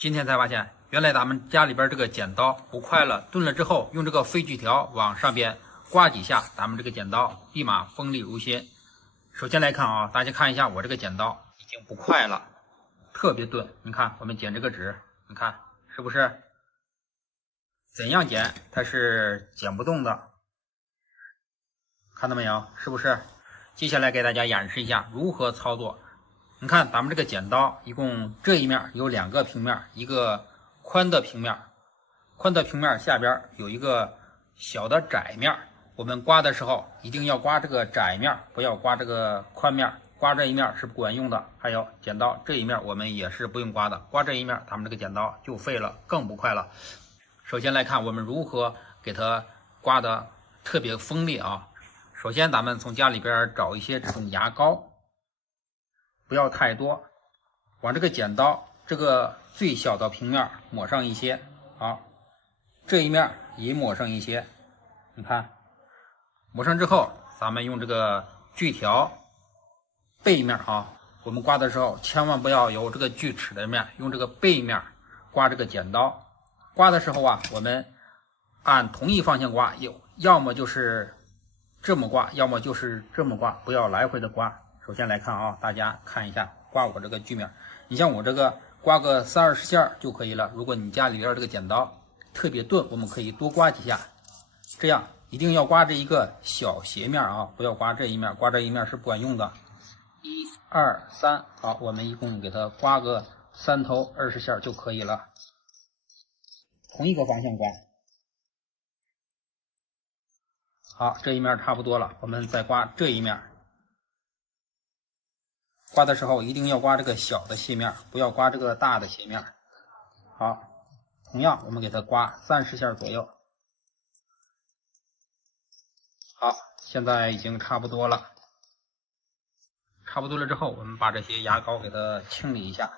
今天才发现，原来咱们家里边这个剪刀不快了，钝了之后，用这个废锯条往上边刮几下，咱们这个剪刀立马锋利如新。首先来看啊，大家看一下我这个剪刀已经不快了，特别钝。你看我们剪这个纸，你看是不是？怎样剪它是剪不动的，看到没有？是不是？接下来给大家演示一下如何操作。你看咱们这个剪刀一共这一面有两个平面，一个宽的平面，宽的平面下边有一个小的窄面，我们刮的时候一定要刮这个窄面，不要刮这个宽面，刮这一面是不管用的。还有剪刀这一面我们也是不用刮的，刮这一面咱们这个剪刀就废了，更不快了。首先来看我们如何给它刮的特别锋利啊。首先咱们从家里边找一些这种牙膏，不要太多，往这个剪刀这个最小的平面抹上一些，好，这一面也抹上一些。你看抹上之后，咱们用这个锯条背面啊，我们刮的时候千万不要有这个锯齿的面，用这个背面刮这个剪刀。刮的时候啊，我们按同一方向刮，要么就是这么刮，要么就是这么刮，不要来回的刮。首先来看啊，大家看一下刮我这个锯面，你像我这个刮个30-20下就可以了。如果你家里边这个剪刀特别钝，我们可以多刮几下，这样一定要刮这一个小斜面啊，不要刮这一面，刮这一面是不管用的。1、2、3，好，我们一共给它刮个3头20下就可以了，同一个方向刮。好，这一面差不多了，我们再刮这一面。刮的时候一定要刮这个小的斜面，不要刮这个大的斜面。好，同样我们给它刮30下左右。好，现在已经差不多了。差不多了之后，我们把这些牙膏给它清理一下。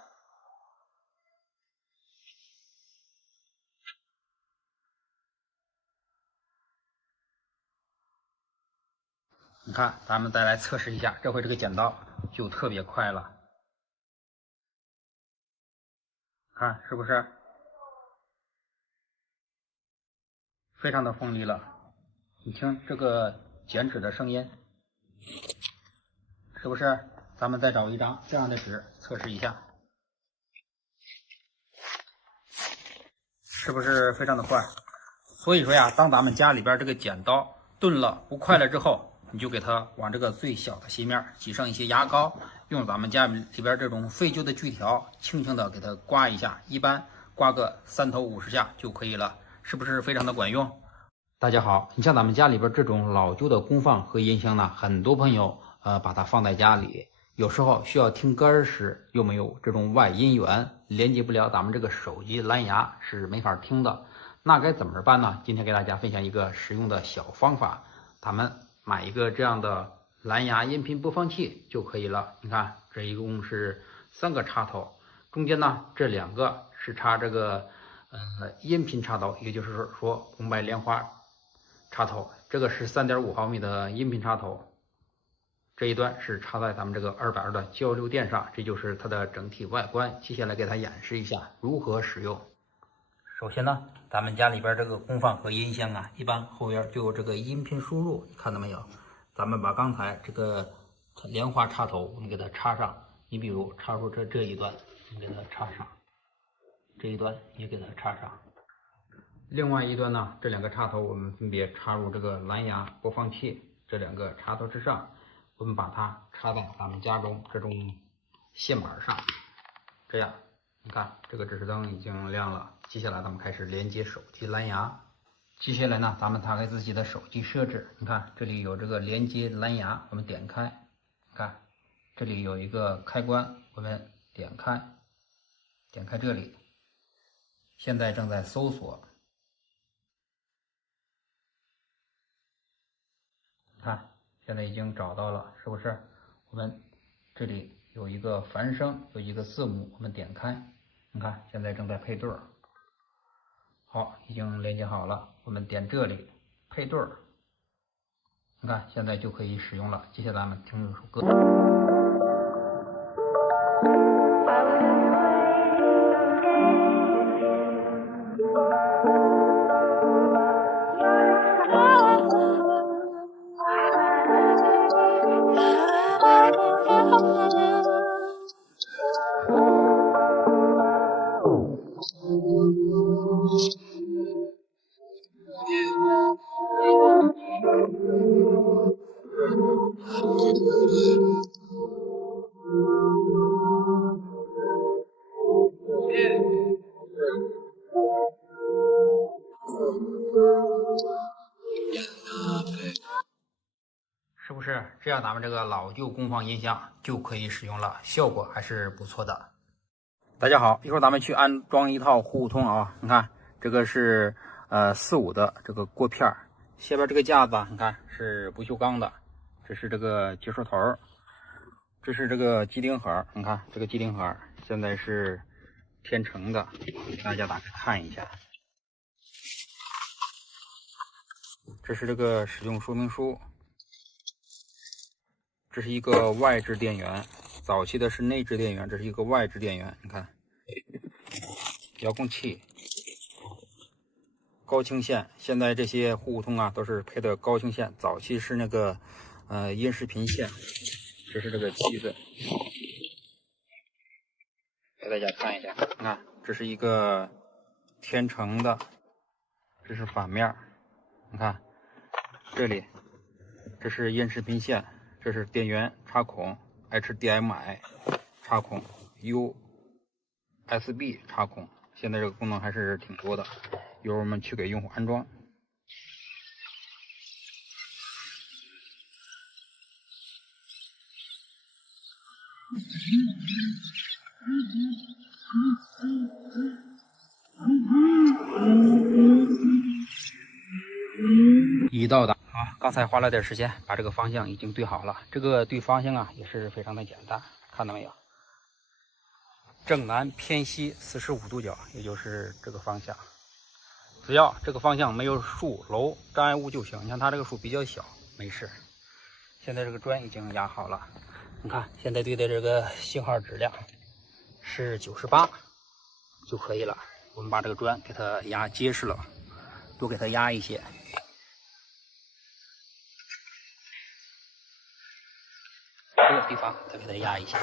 你看，咱们再来测试一下，这回这个剪刀就特别快了，看是不是非常的锋利了？你听这个剪纸的声音，是不是？咱们再找一张这样的纸测试一下，是不是非常的快？所以说呀，当咱们家里边这个剪刀钝了不快了之后，你就给它往这个最小的斜面挤上一些牙膏，用咱们家里边这种废旧的锯条轻轻的给它刮一下，一般刮个3头50下就可以了，是不是非常的管用？大家好，你像咱们家里边这种老旧的功放和音箱呢，很多朋友把它放在家里，有时候需要听歌时又没有这种外音源，连接不了咱们这个手机蓝牙是没法听的，那该怎么办呢？今天给大家分享一个实用的小方法，咱们买一个这样的蓝牙音频播放器就可以了。你看这一共是3个插头，中间呢这2个是插这个音频插头，也就是说红白莲花插头，这个是3.5毫米的音频插头，这一端是插在咱们这个220的交流电上，这就是它的整体外观。接下来给它演示一下如何使用。首先呢，咱们家里边这个功放和音箱啊，一般后边就有这个音频输入，你看到没有？咱们把刚才这个莲花插头我们给它插上，你比如插入这一端，我们给它插上，这一端也给它插上。另外一端呢，这2个插头我们分别插入这个蓝牙播放器这2个插头之上，我们把它插在咱们家中这种线板上，这样你看这个指示灯已经亮了。接下来咱们开始连接手机蓝牙。接下来呢，咱们打开自己的手机设置，你看这里有这个连接蓝牙，我们点开，看这里有一个开关，我们点开这里，现在正在搜索，看现在已经找到了，是不是？我们这里有一个繁声，有一个字母，我们点开，你看现在正在配对儿。好，已经连接好了，我们点这里配对儿，你看现在就可以使用了。接下来咱们听一首歌。是不是这样？咱们这个老旧功放音箱就可以使用了，效果还是不错的。大家好，一会儿咱们去安装一套户通啊。你看这个是45的这个锅片，下边这个架子你看是不锈钢的，这是这个接收头，这是这个机顶盒。你看这个机顶盒现在是天成的，给大家打开看一下。这是这个使用说明书。这是一个外置电源，早期的是内置电源，这是一个外置电源。你看，遥控器、高清线，现在这些户通啊都是配的高清线，早期是那个音视频线。这是这个机子，给大家看一下。你看，这是一个天成的，这是反面。你看，这里这是音视频线。这是电源插孔 HDMI 插孔 USB 插孔，现在这个功能还是挺多的。一会儿我们去给用户安装。已到达啊！刚才花了点时间把这个方向已经对好了。这个对方向啊也是非常的简单，看到没有？正南偏西45度角，也就是这个方向。只要这个方向没有树、楼、障碍物就行。你看它这个树比较小，没事。现在这个砖已经压好了，你看现在对的这个信号质量是98就可以了。我们把这个砖给它压结实了，多给它压一些。这个地方再给它压一下。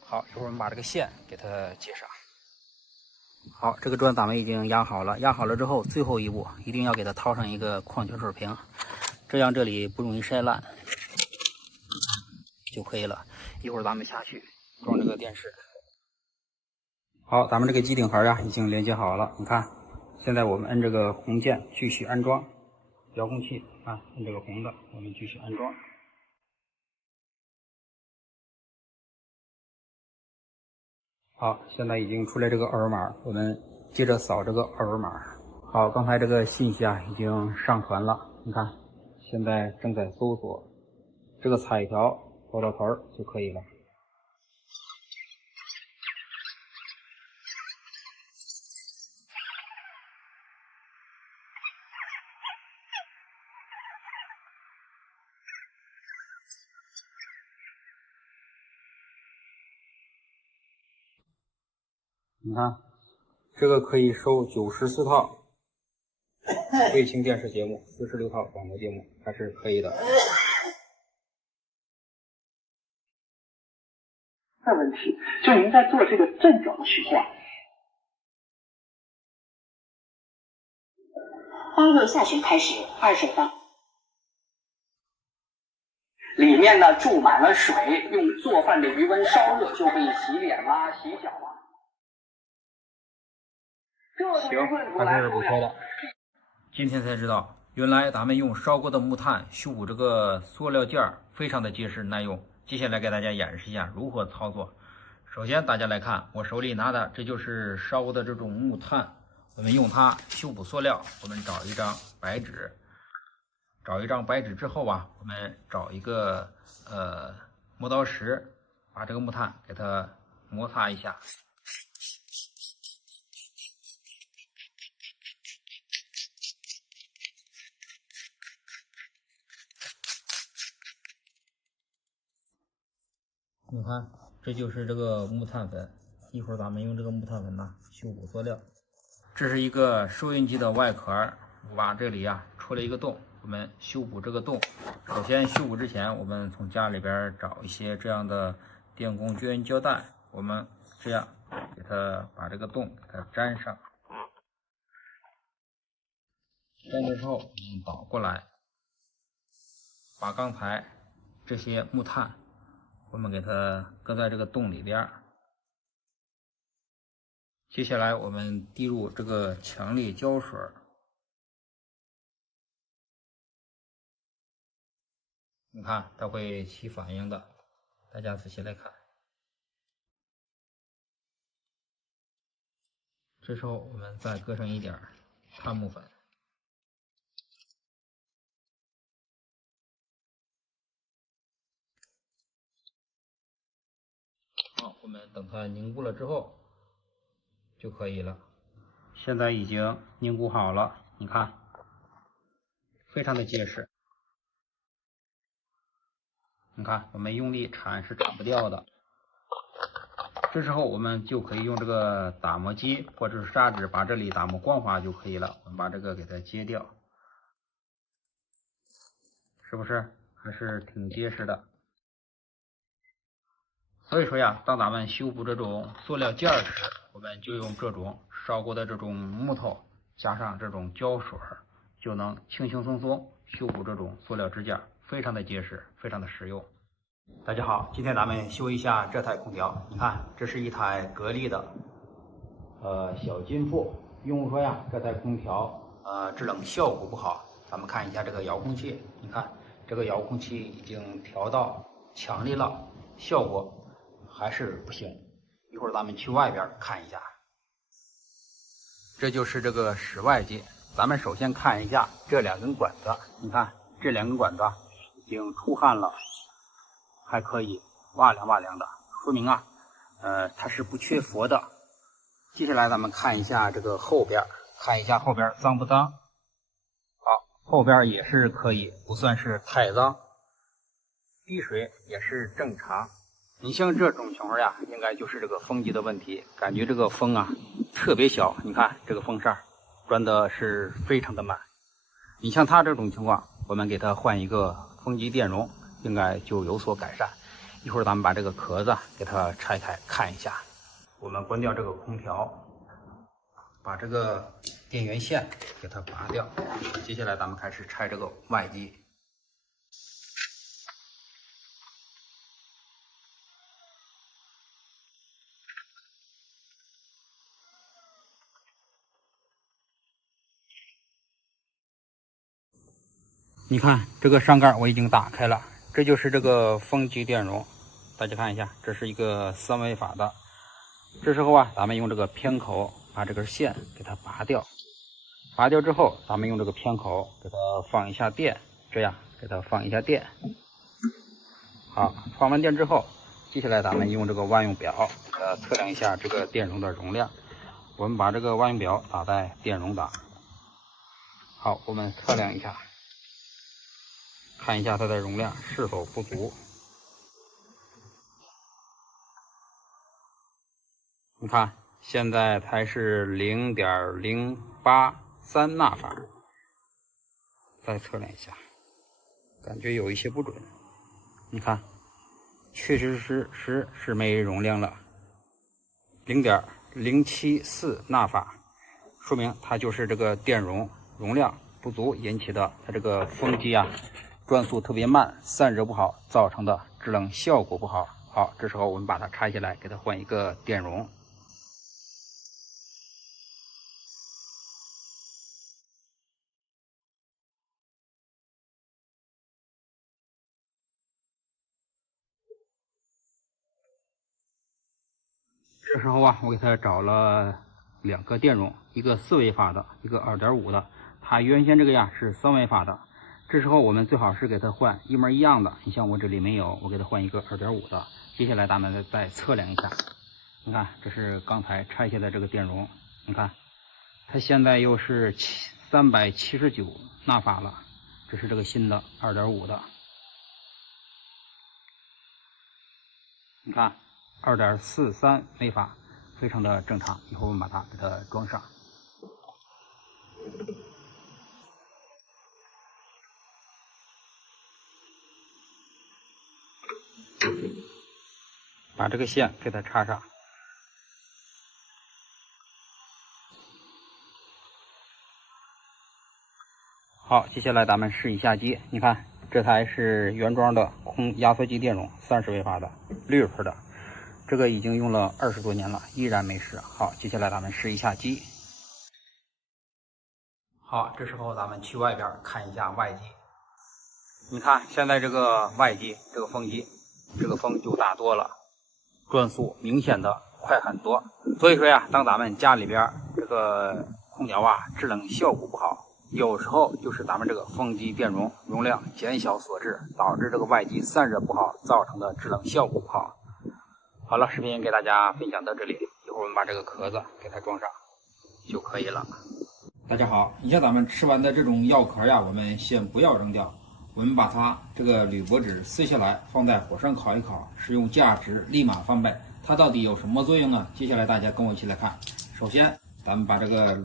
好，一会儿我们把这个线给它接上。好，这个砖咱们已经压好了，压好了之后，最后一步一定要给它套上一个矿泉水瓶，这样这里不容易晒烂就可以了。一会儿咱们下去装这个电视。好，咱们这个机顶盒呀已经连接好了，你看，现在我们摁这个红键继续安装，遥控器啊，摁这个红的，我们继续安装。好，现在已经出来这个二维码，我们接着扫这个二维码。好，刚才这个信息啊已经上传了，你看，现在正在搜索，这个踩一条拖到头就可以了。你看，这个可以收94套卫星电视节目，46套广播节目，还是可以的。问题，就您在做这个正角的虚化。8月下旬开始20方，里面呢注满了水，用做饭的余温烧热，就可以洗脸啦、洗脚啦。行，还是不错的。今天才知道，原来咱们用烧过的木炭修补这个塑料件非常的结实耐用。接下来给大家演示一下如何操作。首先大家来看，我手里拿的这就是烧的这种木炭，我们用它修补塑料。我们找一张白纸，之后啊，我们找一个磨刀石，把这个木炭给它摩擦一下。你看，这就是这个木炭粉。一会儿咱们用这个木炭粉呢修补塑料。这是一个收音机的外壳，我把这里啊戳了一个洞，我们修补这个洞。首先修补之前，我们从家里边找一些这样的电工绝缘胶带，我们这样给它把这个洞给它粘上。粘着之后，我们倒过来，把刚才这些木炭，我们给它搁在这个洞里边。接下来我们滴入这个强力胶水，你看它会起反应的，大家仔细来看。这时候我们再搁上一点炭木粉。好，我们等它凝固了之后就可以了。现在已经凝固好了，你看，非常的结实。你看，我们用力铲是铲不掉的。这时候我们就可以用这个打磨机或者是砂纸把这里打磨光滑就可以了。我们把这个给它揭掉，是不是还是挺结实的？所以说呀，当咱们修补这种塑料件时，我们就用这种烧过的这种木头加上这种胶水，就能轻轻松松修补这种塑料支架，非常的结实，非常的实用。大家好，今天咱们修一下这台空调。你看，这是一台格力的小金富。用户说呀，这台空调制冷效果不好。咱们看一下这个遥控器，你看这个遥控器已经调到强力了，效果还是不行。一会儿咱们去外边看一下。这就是这个室外机。咱们首先看一下这两根管子，你看这两根管子已经出汗了。还可以哇凉哇凉的，说明啊，它是不缺氟的。接下来咱们看一下这个后边，看一下后边脏不脏。好，后边也是可以，不算是太脏，滴水也是正常。你像这种情况呀，应该就是这个风机的问题，感觉这个风啊特别小。你看这个风扇转的是非常的慢。你像它这种情况，我们给它换一个风机电容。应该就有所改善。一会儿咱们把这个壳子给它拆开看一下。我们关掉这个空调，把这个电源线给它拔掉。接下来咱们开始拆这个外机。你看这个上盖我已经打开了。这就是这个风机电容，大家看一下，这是一个三维法的。这时候啊，咱们用这个偏口把这根线给它拔掉。拔掉之后，咱们用这个偏口给它放一下电，这样给它放一下电。好，放完电之后，接下来咱们用这个万用表测量一下这个电容的容量。我们把这个万用表打在电容档。好，我们测量一下。看一下它的容量是否不足。你看，现在才是0.083纳法。再测量一下，感觉有一些不准。你看，确实是没容量了，0.074纳法，说明它就是这个电容量不足引起的。它这个风机啊转速特别慢，散热不好造成的制冷效果不好。好，这时候我们把它拆下来，给它换一个电容。这时候啊，我给它找了两个电容，一个4维法的，一个2.5的。它原先这个呀是3维法的。这时候我们最好是给它换一模一样的。你像我这里没有，我给它换一个2.5的。接下来咱们再测量一下。你看，这是刚才拆下的这个电容，你看，它现在又是379纳法了。这是这个新的2.5的。你看，2.43微法，非常的正常。以后我们把它给它装上。把这个线给它插上。好，接下来咱们试一下机。你看，这台是原装的空压缩机电容，30微瓦的6分的，这个已经用了20多年了，依然没事。好，接下来咱们试一下机。好，这时候咱们去外边看一下外机。你看，现在这个外机，这个风机，这个风就大多了，转速明显的快很多。所以说呀，当咱们家里边这个空调啊制冷效果不好，有时候就是咱们这个风机电容容量减小所致，导致这个外机散热不好造成的制冷效果不好。好了，视频给大家分享到这里，一会儿我们把这个壳子给它装上就可以了。大家好，你像咱们吃完的这种药壳呀，我们先不要扔掉，我们把它这个铝箔纸撕下来，放在火上烤一烤，使用价值立马翻倍。它到底有什么作用呢？接下来大家跟我一起来看。首先，咱们把这个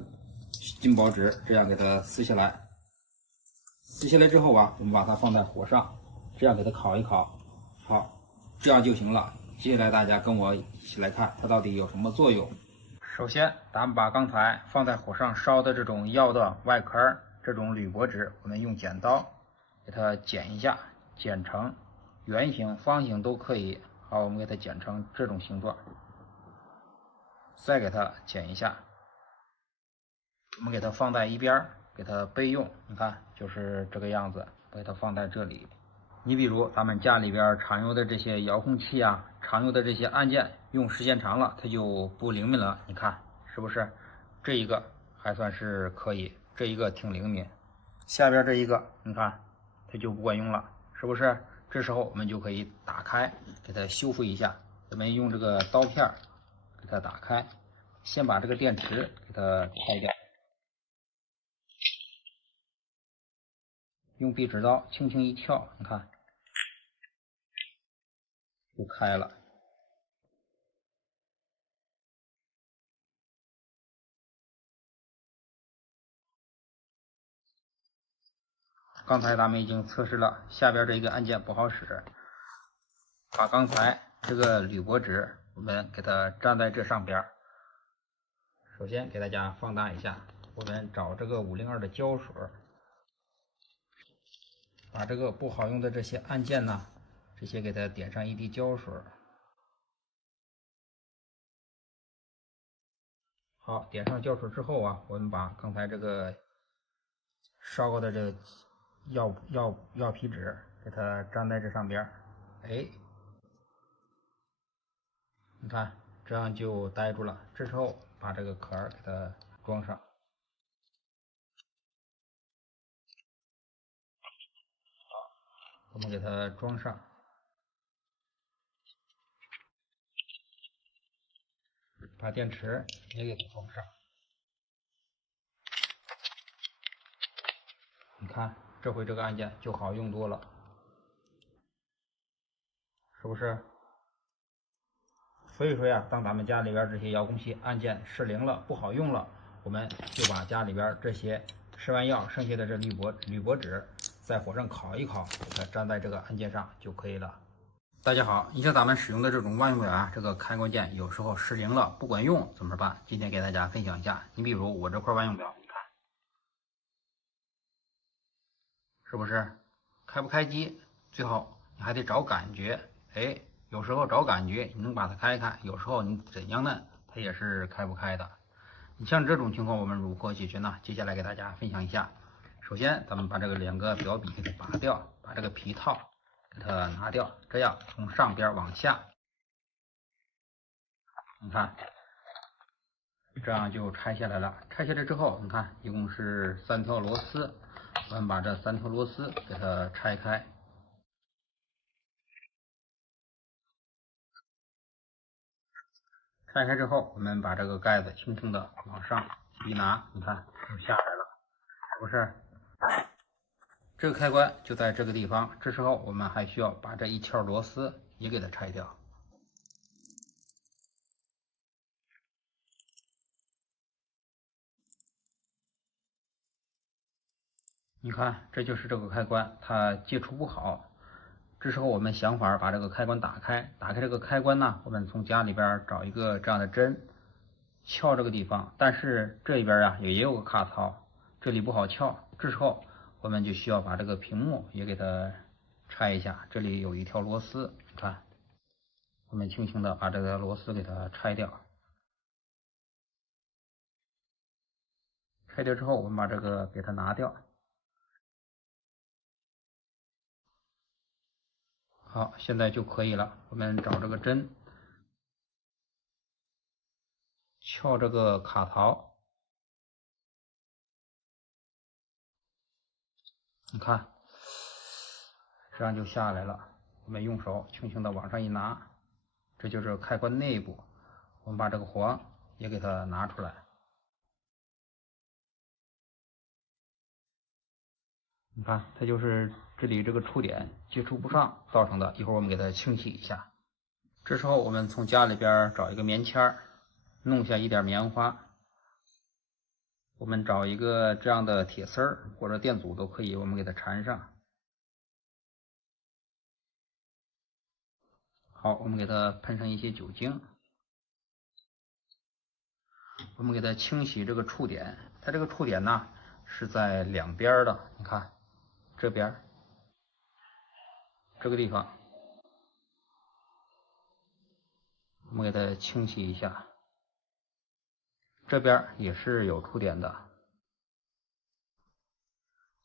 金箔纸这样给它撕下来，撕下来之后啊，我们把它放在火上，这样给它烤一烤，好，这样就行了。接下来大家跟我一起来看它到底有什么作用。首先，咱们把刚才放在火上烧的这种药的外壳，这种铝箔纸，我们用剪刀给它剪一下，剪成圆形、方形都可以。好，我们给它剪成这种形状，再给它剪一下，我们给它放在一边，给它备用。你看，就是这个样子，给它放在这里。你比如咱们家里边常用的这些遥控器啊，常用的这些按键，用时间长了它就不灵敏了。你看是不是？这一个还算是可以，这一个挺灵敏。下边这一个，你看它就不管用了，是不是？这时候我们就可以打开，给它修复一下。我们用这个刀片给它打开，先把这个电池给它拆掉，用壁纸刀轻轻一撬，你看就开了。刚才咱们已经测试了，下边这一个按键不好使，把刚才这个铝箔纸我们给它粘在这上边。首先给大家放大一下，我们找这个502的胶水，把这个不好用的这些按键呢，这些给它点上一滴胶水。好，点上胶水之后啊，我们把刚才这个烧过的这个药皮纸给它粘在这上边，哎，你看这样就呆住了。这时候把这个壳给它装上，好，我们给它装上，把电池也给它装上。你看，这回这个按键就好用多了，是不是？所以说呀，当咱们家里边这些遥控器按键失灵了，不好用了，我们就把家里边这些吃完药剩下的这铝箔纸，在火上烤一烤，给它粘在这个按键上就可以了。大家好，你像咱们使用的这种万用表啊，这个开关键有时候失灵了，不管用怎么办？今天给大家分享一下。你比如我这块万用表，你看是不是开不开机？最好你还得找感觉，哎。有时候找感觉，你能把它开开；有时候你怎样呢，它也是开不开的。你像这种情况，我们如何解决呢？接下来给大家分享一下。首先，咱们把这个2个表笔给它拔掉，把这个皮套给它拿掉，这样从上边往下，你看，这样就拆下来了。拆下来之后，你看一共是3条螺丝，我们把这3条螺丝给它拆开。拆开之后，我们把这个盖子轻轻的往上一拿，你看就下来了，是不是？这个开关就在这个地方。这时候我们还需要把这一条螺丝也给它拆掉。你看，这就是这个开关，它接触不好。这时候我们想法把这个开关打开，打开这个开关呢，我们从家里边找一个这样的针，撬这个地方。但是这边啊也有个卡槽，这里不好撬。这时候我们就需要把这个屏幕也给它拆一下。这里有一条螺丝，看，我们轻轻的把这个螺丝给它拆掉。拆掉之后，我们把这个给它拿掉。好，现在就可以了。我们找这个针，撬这个卡槽，你看，这样就下来了。我们用手轻轻的往上一拿，这就是开关内部。我们把这个簧也给它拿出来。你看，它就是这里这个触点接触不上造成的。一会儿我们给它清洗一下。这时候我们从家里边找一个棉签，弄下一点棉花。我们找一个这样的铁丝儿或者电阻都可以，我们给它缠上。好，我们给它喷上一些酒精。我们给它清洗这个触点，它这个触点呢是在两边的，你看这边这个地方，我们给它清洗一下。这边也是有触点的。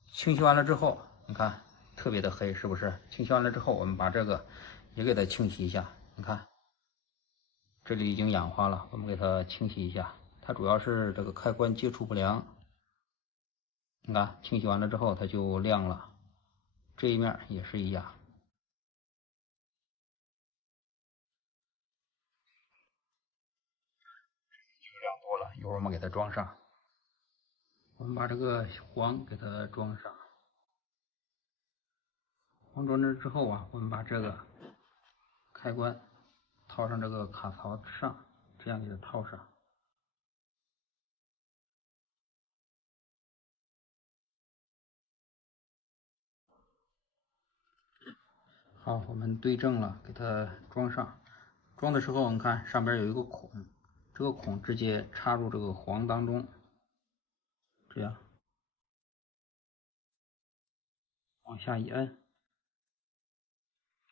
清洗完了之后，你看特别的黑，是不是？清洗完了之后，我们把这个也给它清洗一下。你看这里已经氧化了，我们给它清洗一下。它主要是这个开关接触不良。你看清洗完了之后，它就亮了。这一面也是一样。亮多了，一会儿我们给它装上。我们把这个簧给它装上。簧装置之后啊，我们把这个开关套上这个卡槽上，这样给它套上。好，我们对正了，给它装上。装的时候，你看上边有一个孔，这个孔直接插入这个簧当中，这样往下一摁，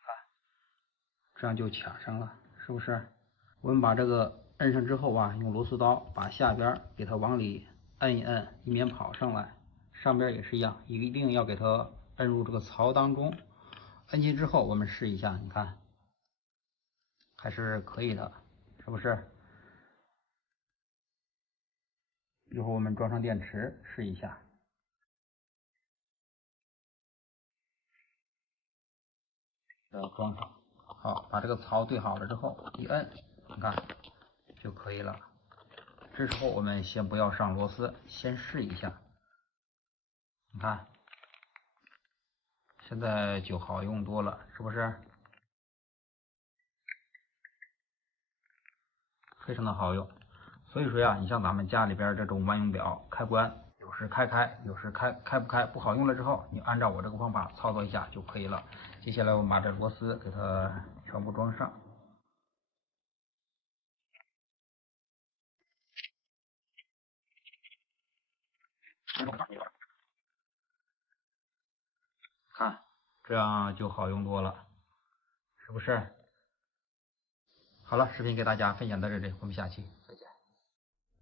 看，这样就卡上了，是不是？我们把这个摁上之后啊，用螺丝刀把下边给它往里摁一摁，以免跑上来。上边也是一样，一定要给它摁入这个槽当中。摁进之后，我们试一下，你看还是可以的，是不是？一会儿我们装上电池试一下。装上。好，把这个槽对好了之后，一摁，你看就可以了。这时候我们先不要上螺丝，先试一下。你看，现在就好用多了，是不是？非常的好用。所以说呀，你像咱们家里边这种万用表，开关有时开，有时开不开，不好用了之后，你按照我这个方法操作一下就可以了。接下来我们把这螺丝给它全部装上。看，这样就好用多了，是不是？好了，视频给大家分享到这里，我们下期再见。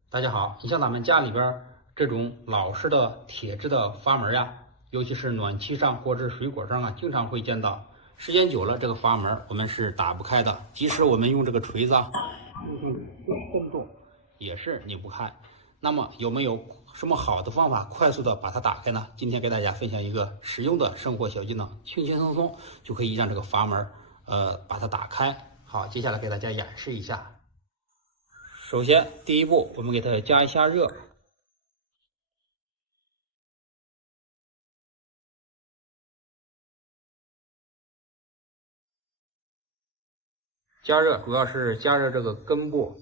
大家好，你像咱们家里边这种老式的铁质的阀门呀，尤其是暖气上或者水果上啊，经常会见到。时间久了，这个阀门我们是打不开的，即使我们用这个锤子动动也是拧不开。那么有没有什么好的方法快速的把它打开呢？今天给大家分享一个实用的生活小技能，轻轻松松就可以让这个阀门把它打开。好，接下来给大家演示一下。首先第一步，我们给它加一下热。加热主要是加热这个根部，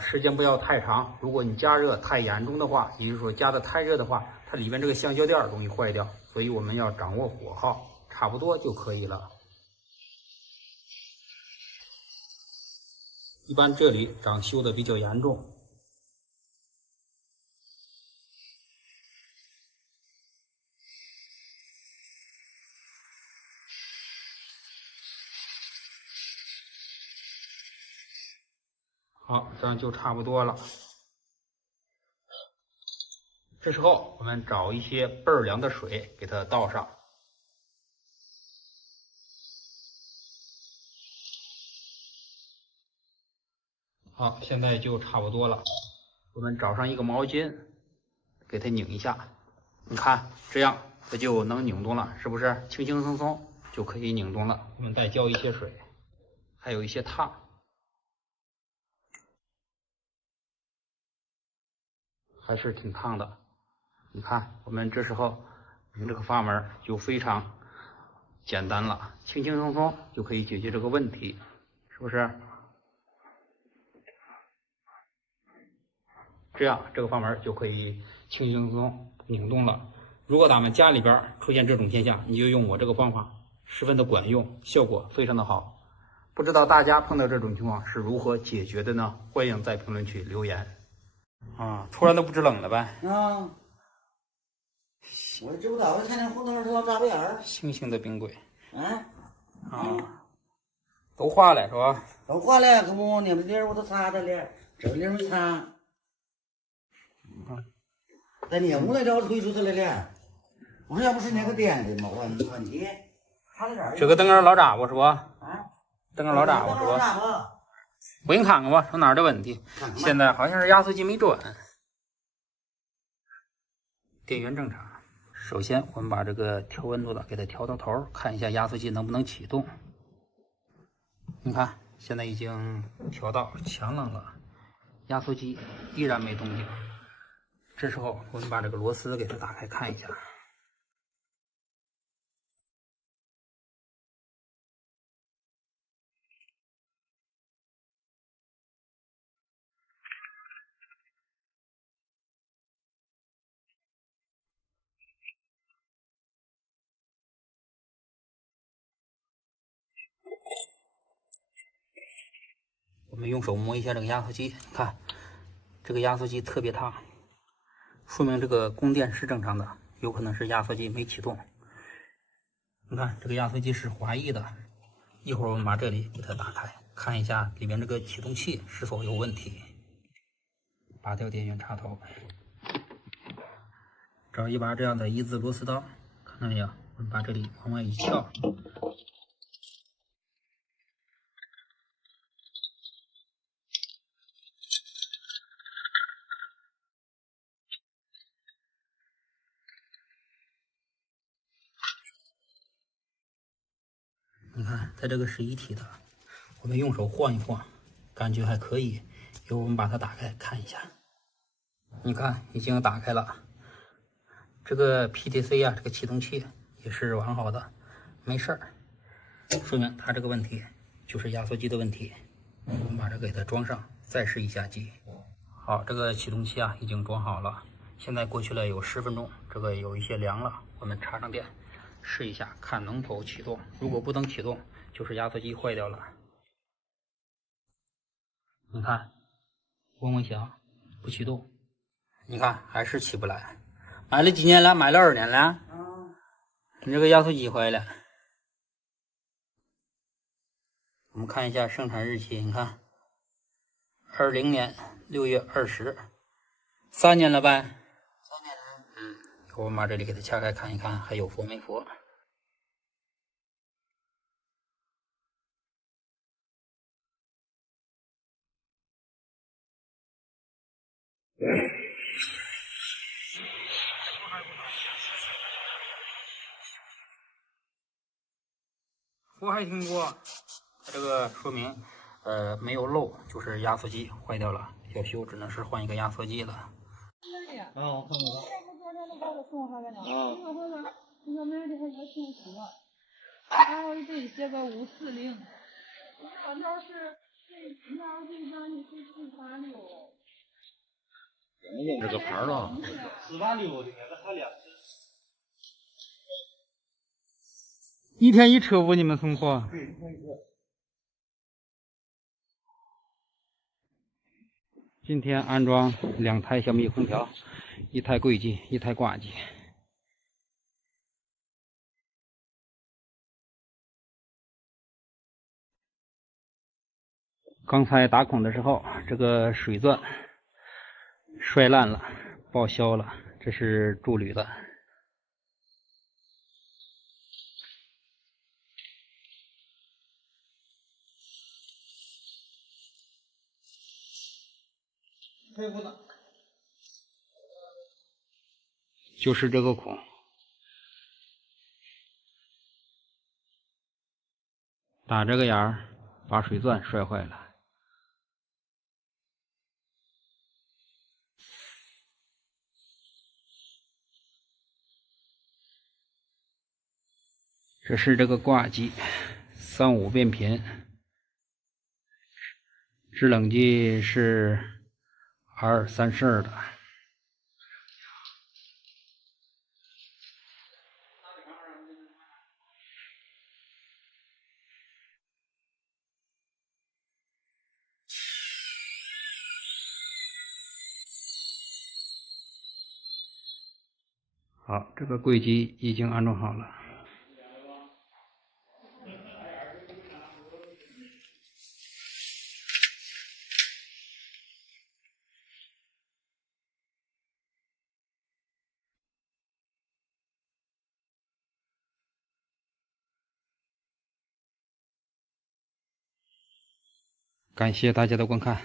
时间不要太长。如果你加热太严重的话，也就是说加的太热的话，它里面这个橡胶垫容易坏掉，所以我们要掌握火候，差不多就可以了。一般这里长锈的比较严重。好，这样就差不多了。这时候我们找一些倍儿凉的水给它倒上。好，现在就差不多了。我们找上一个毛巾，给它拧一下。你看，这样它就能拧动了，是不是？轻轻松松就可以拧动了。我们再浇一些水，还有一些烫，还是挺烫的。你看，我们这时候用这个阀门就非常简单了，轻轻松松就可以解决这个问题，是不是？这样这个阀门就可以轻轻松松拧动了。如果咱们家里边出现这种现象，你就用我这个方法，十分的管用，效果非常的好。不知道大家碰到这种情况是如何解决的呢？欢迎在评论区留言。突然都不知冷了呗？啊，我知不道，我看见红灯说扎白眼儿。星星的冰柜。都化了是吧？都化了，可不，那边我都擦着了，这边没擦。在捏木来着，我推出去了了。我说要不是那个电的嘛，问题。这个灯杆老咋不是不？啊，灯杆老咋不是不？我给你看看吧，说哪儿的问题？现在好像是压缩机没转，电源正常。首先我们把这个调温度的给它调到头，看一下压缩机能不能启动。你看现在已经调到强冷了，压缩机依然没动静。这时候我们把这个螺丝给它打开看一下。我们用手摸一下这个压缩机，看这个压缩机特别烫，说明这个供电是正常的，有可能是压缩机没启动。你看这个压缩机是华谊的，一会儿我们把这里给它打开，看一下里面这个启动器是否有问题。拔掉电源插头，找一把这样的一字螺丝刀，看到没有？我们把这里往外一翘。你看，它这个是一体的，我们用手晃一晃，感觉还可以。一会儿我们把它打开看一下，你看已经打开了。这个 PTC 啊，这个启动器也是完好的，没事儿，说明它这个问题就是压缩机的问题。我们把这个给它装上，再试一下机。好，这个启动器啊已经装好了，现在过去了有10分钟，这个有一些凉了，我们插上电。试一下，看能否启动。如果不能启动，就是压缩机坏掉了。你看，嗡嗡响，不启动。你看，还是起不来。买了几年了？买了2年了。你这个压缩机坏了。我们看一下生产日期，你看，20年6月20，3年了呗。3年了。我们把这里给它掐开看一看，还有佛没佛。佛还挺多，这个说明没有漏，就是压缩机坏掉了，要修只能是换一个压缩机了。我看过。你说买的还也挺多，然后这里写个540，这条是这条这张你是486。这个牌了486的那个还2次。一天一车不？你们送货？对，一天一车。今天安装2台小米空调，1台柜机，1台挂机。刚才打孔的时候，这个水钻摔烂了，报销了，这是铸铝的。就是这个孔，打这个眼儿，把水钻摔坏了。这是这个挂机，35变频，制冷剂是 R32的。好，这个柜机已经安装好了。感谢大家的观看。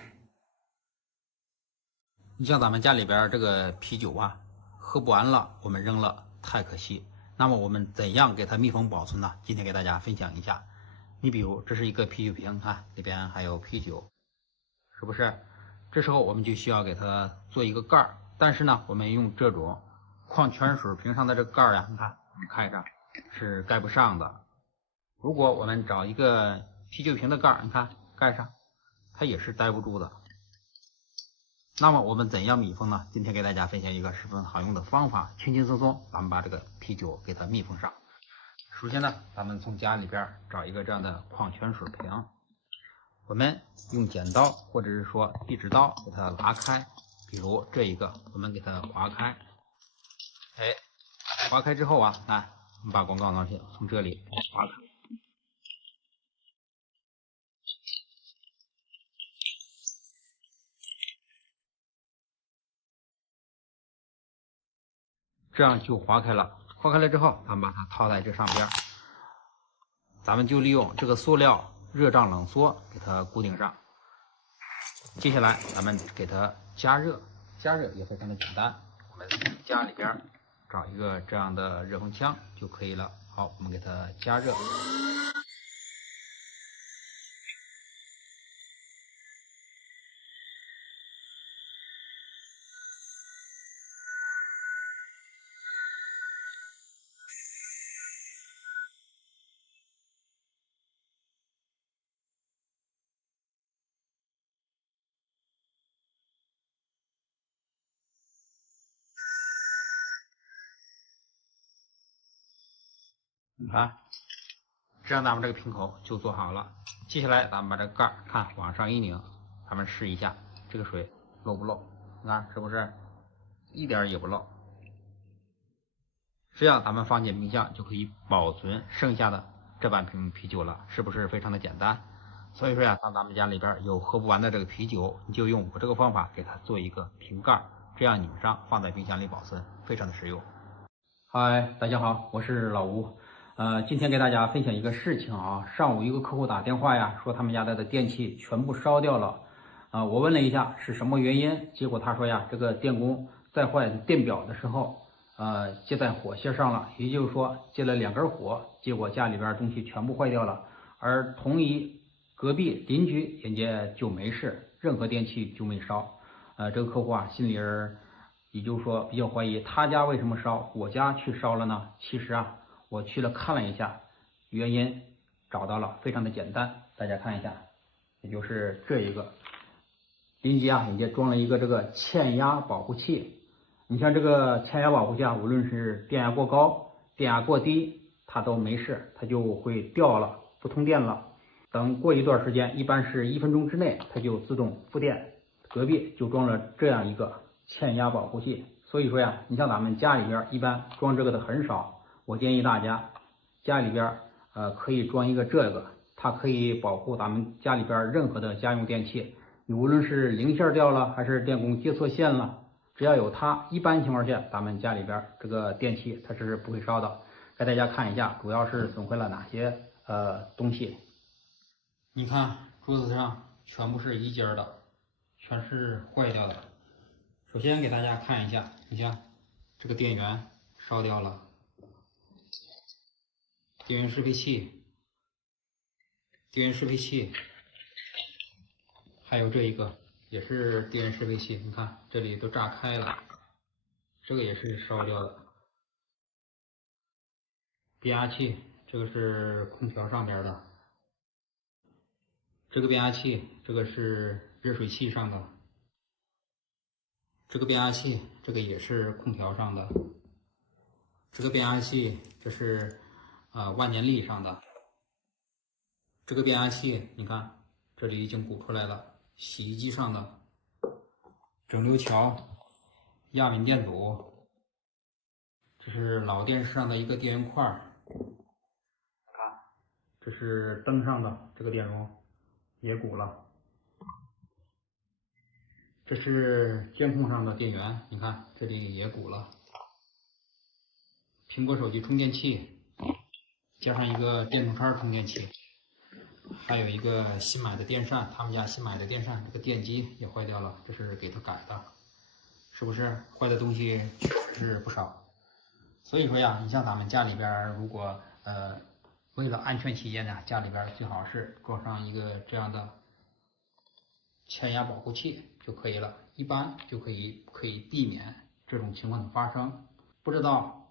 你像咱们家里边这个啤酒啊，喝不完了我们扔了太可惜。那么我们怎样给它密封保存呢？今天给大家分享一下。你比如这是一个啤酒瓶啊，里边还有啤酒，是不是？这时候我们就需要给它做一个盖儿。但是呢，我们用这种矿泉水瓶上的这个盖儿呀，你看我们开上是盖不上的。如果我们找一个啤酒瓶的盖儿，你看盖上，它也是待不住的。那么我们怎样密封呢？今天给大家分享一个十分好用的方法，轻轻松松咱们把这个啤酒给它密封上。首先呢，咱们从家里边找一个这样的矿泉水瓶，我们用剪刀或者是说锡纸刀给它拉开，比如这一个我们给它划开，划开之后啊，来我们把广告拿去，从这里划开。这样就划开了，划开了之后，咱们把它套在这上边，咱们就利用这个塑料热胀冷缩给它固定上。接下来咱们给它加热，加热也非常的简单，我们家里边找一个这样的热风枪就可以了。好，我们给它加热。你看，这样咱们这个瓶口就做好了。接下来咱们把这个盖儿看往上一拧，咱们试一下这个水漏不漏？你看是不是一点也不漏？这样咱们放进冰箱就可以保存剩下的这半瓶啤酒了，是不是非常的简单？所以说呀，当咱们家里边有喝不完的这个啤酒，你就用我这个方法给它做一个瓶盖，这样拧上放在冰箱里保存，非常的实用。嗨，大家好，我是老吴。今天给大家分享一个事情啊，上午一个客户打电话呀，说他们家的电器全部烧掉了。我问了一下是什么原因，结果他说呀，这个电工在换电表的时候，接在火线上了，也就是说接了2根火，结果家里边东西全部坏掉了。而同一隔壁邻居人家就没事，任何电器就没烧。这个客户啊，心里也就是说比较怀疑他家为什么烧，我家去烧了呢？其实啊，我去了看了一下，原因找到了，非常的简单，大家看一下，也就是这一个邻居啊，人家装了一个这个欠压保护器。你像这个欠压保护器啊，无论是电压过高、电压过低，它都没事，它就会掉了，不通电了。等过一段时间，一般是1分钟之内，它就自动复电。隔壁就装了这样一个欠压保护器，所以说呀，你像咱们家里边一般装这个的很少。我建议大家家里边可以装一个这个它可以保护咱们家里边任何的家用电器，你无论是零件掉了还是电工接错线了，只要有它，一般情况下咱们家里边这个电器它是不会烧的。给大家看一下，主要是损坏了哪些东西。你看桌子上全部是一节的，全是坏掉的。首先给大家看一下，你像这个电源烧掉了，电源适配器，还有这一个也是电源适配器，你看这里都炸开了，这个也是烧掉的。变压器，这个是空调上边的，这个变压器，这个是热水器上的，这个变压器，这个也是空调上的，这个变压器，这是万年历上的，这个变压器，你看这里已经鼓出来了，洗衣机上的，整流桥，压稳电阻，这是老电视上的一个电源块。这是灯上的这个电容也鼓了，这是监控上的电源，你看这里也鼓了。苹果手机充电器加上一个电动叉充电器，还有一个新买的电扇，他们家新买的电扇这个电机也坏掉了，这是给他改的，是不是坏的东西确实是不少？所以说呀，你像咱们家里边如果为了安全起见呢，家里边最好是装上一个这样的牵压保护器就可以了，一般就可以避免这种情况的发生。不知道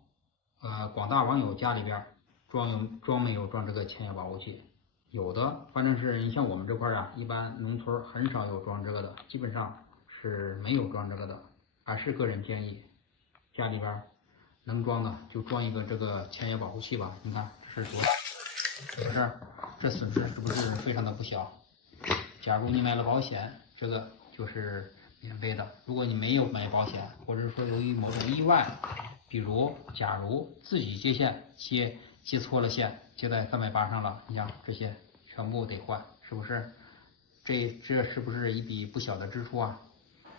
广大网友家里边装没有装这个牵压保护器？有的，反正是你像我们这块啊，一般农村很少有装这个的，基本上是没有装这个的。还是个人建议，家里边能装的就装一个这个牵压保护器吧。你看这是多大？是不是？这损失是不是非常的不小？假如你买了保险，这个就是免费的。如果你没有买保险，或者说由于某种意外，比如假如自己接线接错了线，接在380上了，你想这些全部得换，是不是？这是不是一笔不小的支出啊？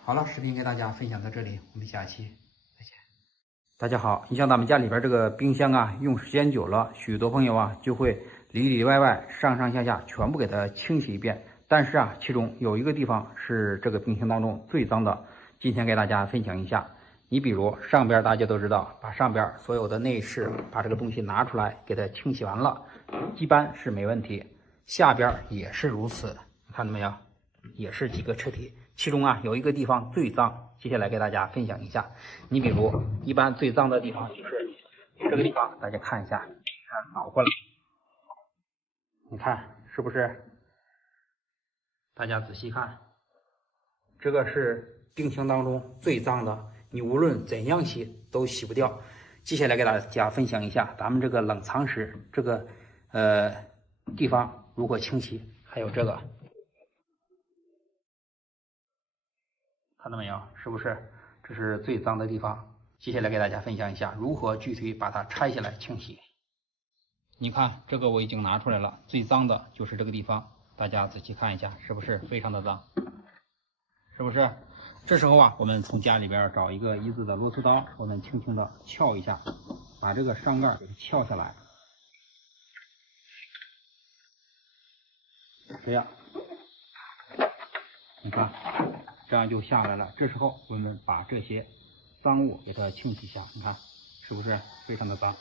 好了，视频给大家分享到这里，我们下期再见。大家好，你像咱们家里边这个冰箱啊，用时间久了，许多朋友啊就会里里外外、上上下下全部给它清洗一遍。但是啊，其中有一个地方是这个冰箱当中最脏的，今天给大家分享一下。你比如上边大家都知道，把上边所有的内饰，把这个东西拿出来给它清洗完了，一般是没问题。下边也是如此，看到没有？也是几个车体。其中啊有一个地方最脏，接下来给大家分享一下。你比如一般最脏的地方就是这个地方，大家看一下，看恼火了，你看是不是？大家仔细看，这个是冰箱当中最脏的，你无论怎样洗都洗不掉。接下来给大家分享一下咱们这个冷藏室这个地方如何清洗，还有这个。看到没有？是不是？这是最脏的地方。接下来给大家分享一下如何具体把它拆下来清洗。你看这个我已经拿出来了，最脏的就是这个地方，大家仔细看一下，是不是非常的脏？是不是？这时候啊，我们从家里边找一个1字的螺丝刀，我们轻轻的撬一下，把这个上盖给它撬下来，这样，你看。这样就下来了。这时候我们把这些脏物给它清洗一下，你看是不是非常的脏？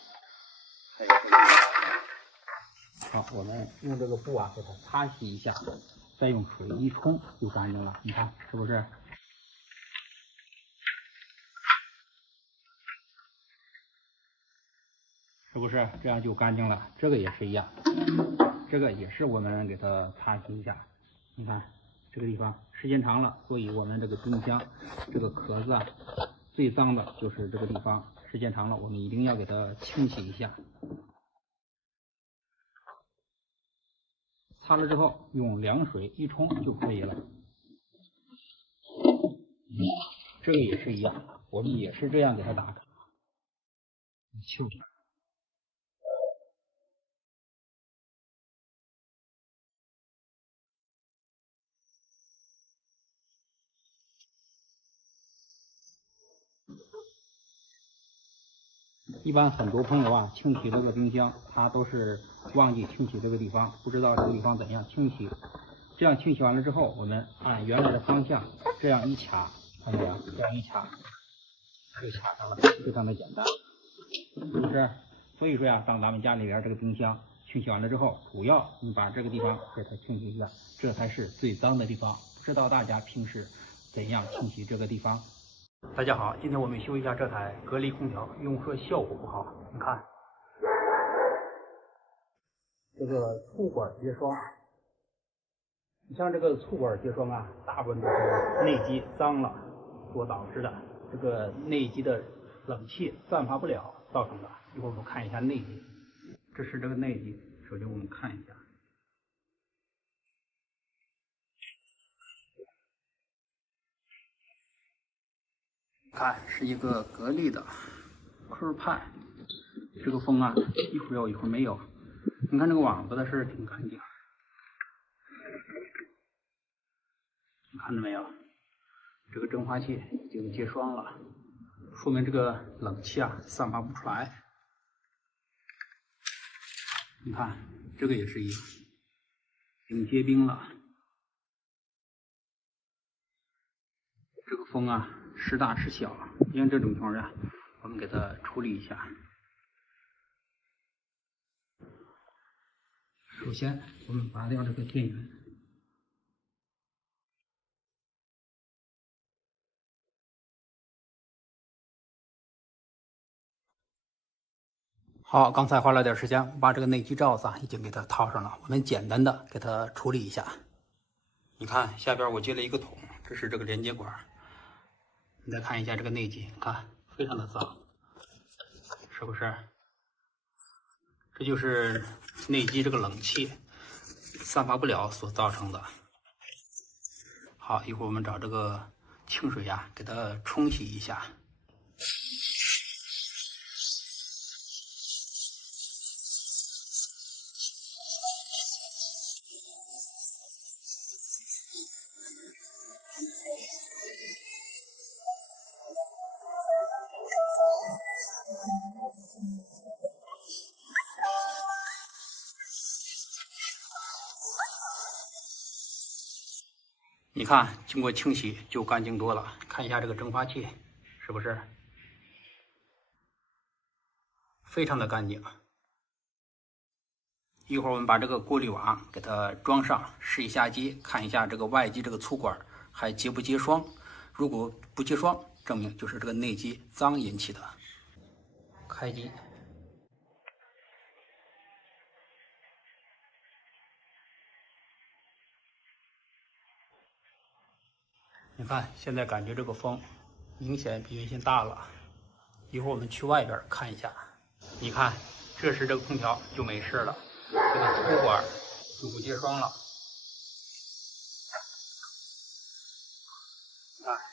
好，我们用这个布啊给它擦洗一下，再用水一冲就干净了。你看是不是？是不是这样就干净了？这个也是一样，这个也是我们给它擦洗一下，你看。这个地方时间长了，所以我们这个冰箱这个壳子啊，最脏的就是这个地方。时间长了，我们一定要给它清洗一下。擦了之后，用凉水一冲就可以了。这个也是一样，我们也是这样给它打开。就这样。一般很多朋友啊，清洗这个冰箱，他都是忘记清洗这个地方，不知道这个地方怎样清洗。这样清洗完了之后，我们按原来的方向这样一卡，看到没有？这样一卡就卡上了，非常的简单，是不是？所以说呀，当咱们家里边这个冰箱清洗完了之后，主要你把这个地方给它清洗一下，这才是最脏的地方。不知道大家平时怎样清洗这个地方？大家好，今天我们修一下这台格力空调，用说效果不好，你看这个粗管结霜，你像这个粗管结霜啊，大部分都是内机脏了所导致的，这个内机的冷气散发不了造成的。一会儿我们看一下内机，这是这个内机，首先我们看一下。看是一个格力的科派，这个风啊，一会儿有一会儿没有。你看这个网子的是挺干净，你看到没有？这个蒸发器已经结霜了，说明这个冷气啊散发不出来。你看这个也是一样，已经结冰了。这个风啊时大时小，因为这种情况下，我们给它处理一下。首先，我们拔掉这个电源。好，刚才花了点时间，把这个内机罩子已经给它套上了。我们简单的给它处理一下。你看下边我接了一个桶，这是这个连接管。你再看一下这个内机，看非常的脏，是不是？这就是内机这个冷气散发不了所造成的。好，一会儿我们找这个清水呀，给它冲洗一下。你看，经过清洗就干净多了。看一下这个蒸发器，是不是非常的干净？一会儿我们把这个过滤网给它装上，试一下机，看一下这个外机这个粗管还结不结霜。如果不结霜，证明就是这个内机脏引起的。开机。你看，现在感觉这个风明显比原先大了。一会儿我们去外边看一下。你看，这时这个空调就没事了，这个粗管就不结霜了。啊，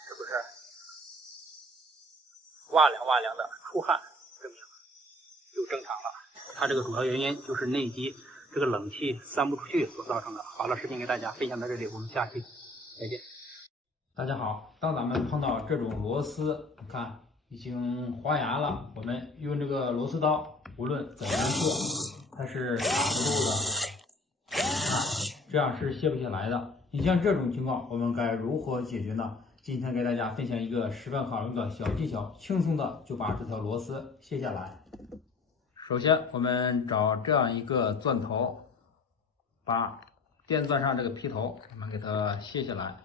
是不是哇凉哇凉的出汗，证明就正常了。它这个主要原因就是内机这个冷气散不出去所造成的。好了，视频给大家分享到这里，我们下期再见。大家好，当咱们碰到这种螺丝，你看已经滑牙了，我们用这个螺丝刀，无论怎样做，它是打不住的，这样是卸不下来的。你像这种情况，我们该如何解决呢？今天给大家分享一个十分好用的小技巧，轻松的就把这条螺丝卸下来。首先，我们找这样一个钻头，把电钻上这个皮头，我们给它卸下来。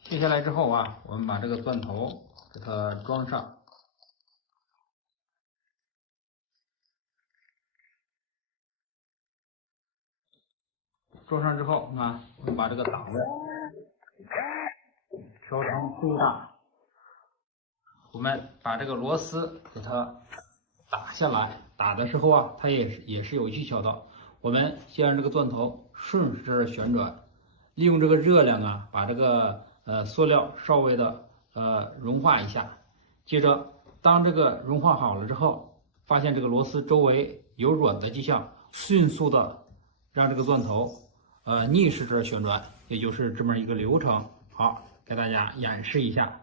卸下来之后啊，我们把这个钻头给它装上。装上之后，啊，我们把这个档位调成最大。我们把这个螺丝给它打下来，打的时候啊，它也是有技巧的。我们先让这个钻头顺时针旋转，利用这个热量啊，把这个塑料稍微的融化一下。接着，当这个融化好了之后，发现这个螺丝周围有软的迹象，迅速的让这个钻头逆时针旋转，也就是这么一个流程。好，给大家演示一下。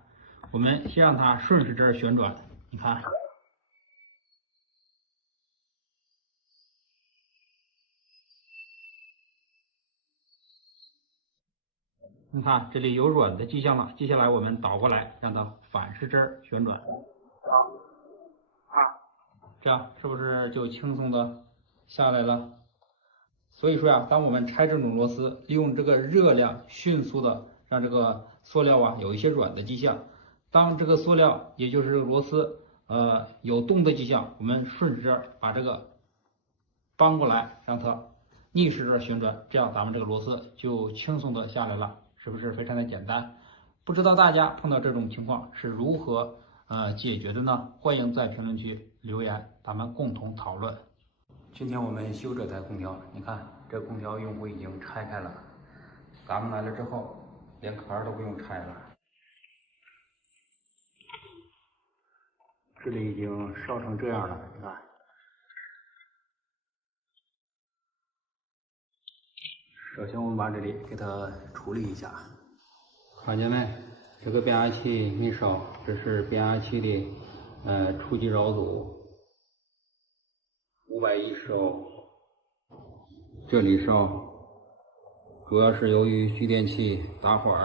我们先让它顺时针旋转，你看，你看这里有软的迹象了，接下来我们倒过来，让它反时针旋转，这样是不是就轻松的下来了？所以说呀，当我们拆这种螺丝，利用这个热量迅速的让这个塑料啊有一些软的迹象。当这个塑料，也就是这个螺丝，有动的迹象，我们顺时针把这个扳过来，让它逆时针旋转，这样咱们这个螺丝就轻松的下来了，是不是非常的简单？不知道大家碰到这种情况是如何解决的呢？欢迎在评论区留言，咱们共同讨论。今天我们修这台空调，你看这空调用户已经拆开了，咱们来了之后连壳都不用拆了。这里已经烧成这样了，你看。首先我们把这里给它处理一下，看见没？这个变压器没烧，这是变压器的初级扰阻，510欧。这里烧，主要是由于聚电器打火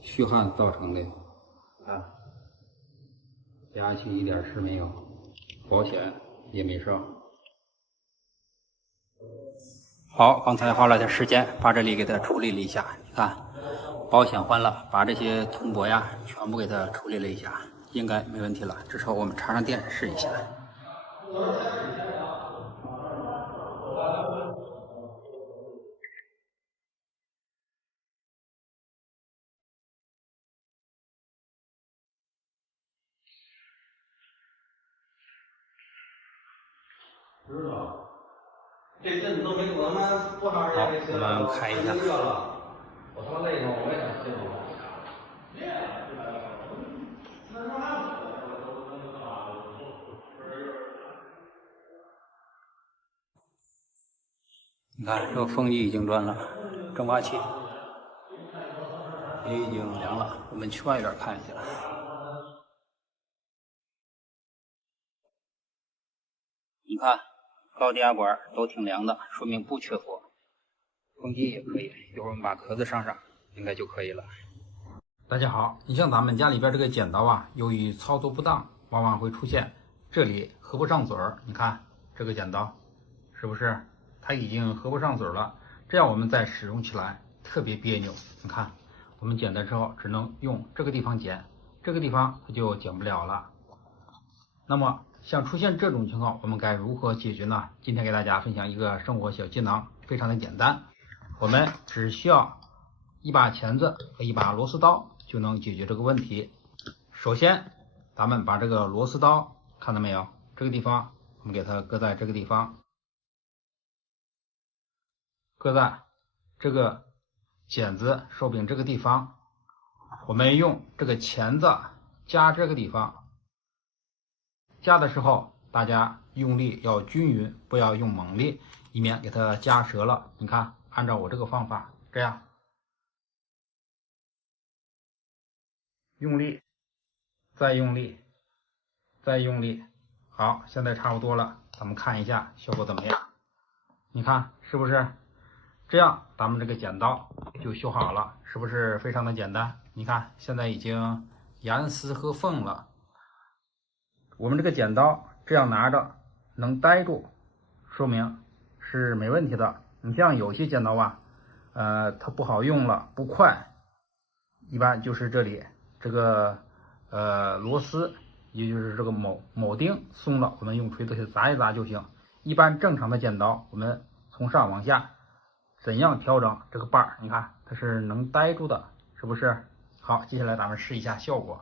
虚焊造成的。啊，变压器一点事没有，保险也没烧。好，刚才花了点时间把这里给它处理了一下，你看，保险换了，把这些铜箔呀全部给它处理了一下，应该没问题了。至少我们插上电试一下。知道，这阵子都没我他妈多长时间没睡了，我们看一下。我他妈累的我也想睡会儿。你看，这个风机已经转了，蒸发器也已经凉了。我们去外边看一下。你看，高低压管都挺凉的，说明不缺火。风机也可以，一会儿我们把壳子上上，应该就可以了。大家好，你像咱们家里边这个剪刀啊，由于操作不当，往往会出现这里合不上嘴儿。你看这个剪刀，是不是它已经合不上嘴了？这样我们再使用起来特别别扭。你看，我们剪的时候只能用这个地方剪，这个地方它就剪不了了。那么像出现这种情况，我们该如何解决呢？今天给大家分享一个生活小技能，非常的简单。我们只需要一把钳子和一把螺丝刀就能解决这个问题。首先，咱们把这个螺丝刀看到没有？这个地方我们给它搁在这个地方，搁在这个剪子手柄这个地方。我们用这个钳子夹这个地方。夹的时候，大家用力要均匀，不要用猛力，以免给它夹折了。你看，按照我这个方法，这样用力，再用力，再用力。好，现在差不多了，咱们看一下效果怎么样？你看是不是？这样咱们这个剪刀就修好了，是不是非常的简单？你看，现在已经严丝合缝了。我们这个剪刀这样拿着能待住，说明是没问题的。你像有些剪刀啊，它不好用了，不快，一般就是这里这个螺丝，也就是这个铆钉松了，我们用锤子去砸一砸就行。一般正常的剪刀，我们从上往下怎样调整这个把儿？你看它是能待住的，是不是？好，接下来咱们试一下效果。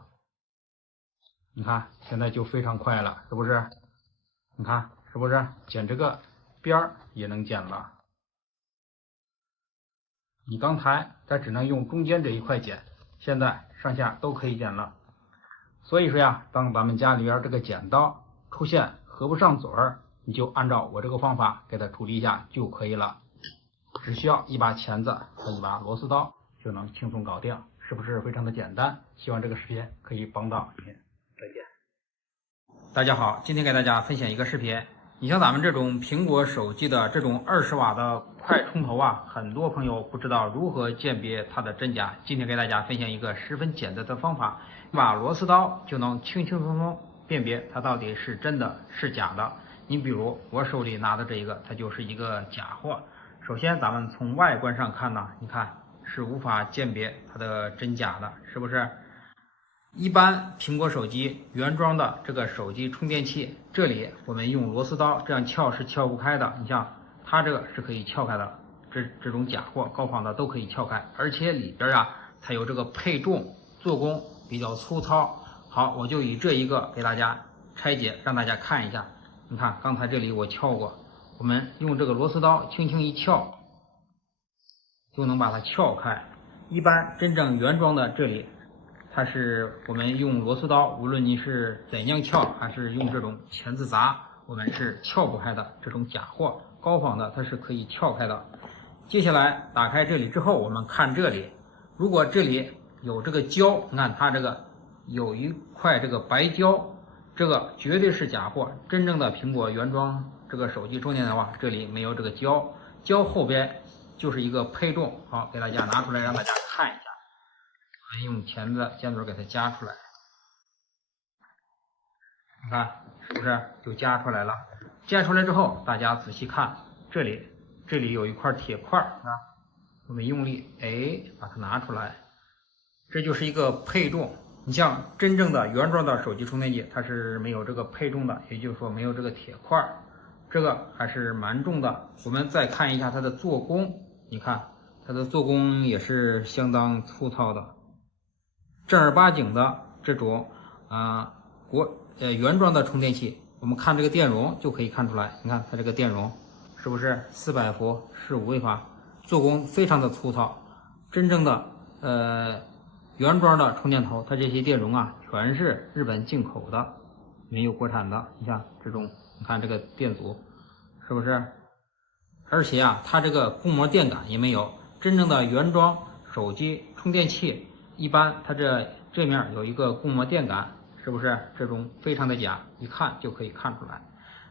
你看现在就非常快了，是不是？你看是不是剪这个边儿也能剪了？你刚才它只能用中间这一块剪，现在上下都可以剪了。所以说呀，当咱们家里边这个剪刀出现合不上嘴儿，你就按照我这个方法给它处理一下就可以了。只需要一把钳子和一把螺丝刀就能轻松搞定，是不是非常的简单？希望这个视频可以帮到您。再见。大家好，今天给大家分享一个视频，你像咱们这种苹果手机的这种20瓦的快充头啊，很多朋友不知道如何鉴别它的真假。今天给大家分享一个十分简单的方法，一把螺丝刀就能轻轻松松辨别它到底是真的是假的。你比如我手里拿的这一个，它就是一个假货。首先咱们从外观上看呢，你看是无法鉴别它的真假的，是不是？一般苹果手机原装的这个手机充电器，这里我们用螺丝刀这样撬是撬不开的。你像它这个是可以撬开的，这种假货高仿的都可以撬开，而且里边啊它有这个配重，做工比较粗糙。好，我就以这一个给大家拆解，让大家看一下。你看刚才这里我撬过，我们用这个螺丝刀轻轻一撬就能把它撬开。一般真正原装的这里它是我们用螺丝刀，无论你是怎样撬，还是用这种钳子砸，我们是撬不开的。这种假货高仿的它是可以撬开的。接下来打开这里之后，我们看这里，如果这里有这个胶，你看它这个有一块这个白胶，这个绝对是假货。真正的苹果原装这个手机充电的话，这里没有这个胶，胶后边就是一个配重。好，给大家拿出来让大家看一下。用钳子尖嘴给它夹出来，你看是不是就夹出来了？夹出来之后，大家仔细看，这里有一块铁块啊，我们用力把它拿出来，这就是一个配重。你像真正的原装的手机充电器，它是没有这个配重的，也就是说没有这个铁块，这个还是蛮重的。我们再看一下它的做工，你看它的做工也是相当粗糙的。正儿八经的这种原装的充电器，我们看这个电容就可以看出来。你看它这个电容是不是400伏15位法，做工非常的粗糙。真正的原装的充电头，它这些电容啊全是日本进口的，没有国产的。你像这种，你看这个电阻是不是？而且啊，它这个供膜电感也没有。真正的原装手机充电器，一般它这面有一个供膜电感，是不是？这种非常的假，一看就可以看出来。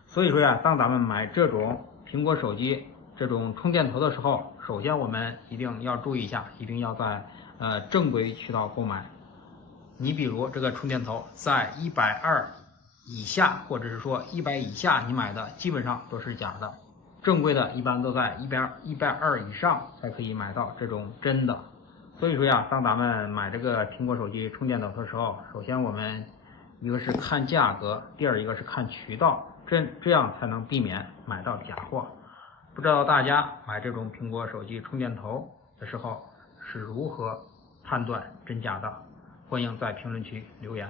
所以说呀，当咱们买这种苹果手机这种充电头的时候，首先我们一定要注意一下，一定要在正规渠道购买。你比如这个充电头在120以下，或者是说100以下，你买的基本上都是假的。正规的一般都在120以上才可以买到这种真的。所以说呀，当咱们买这个苹果手机充电头的时候，首先我们一个是看价格，第二一个是看渠道，这样才能避免买到假货。不知道大家买这种苹果手机充电头的时候是如何判断真假的？欢迎在评论区留言。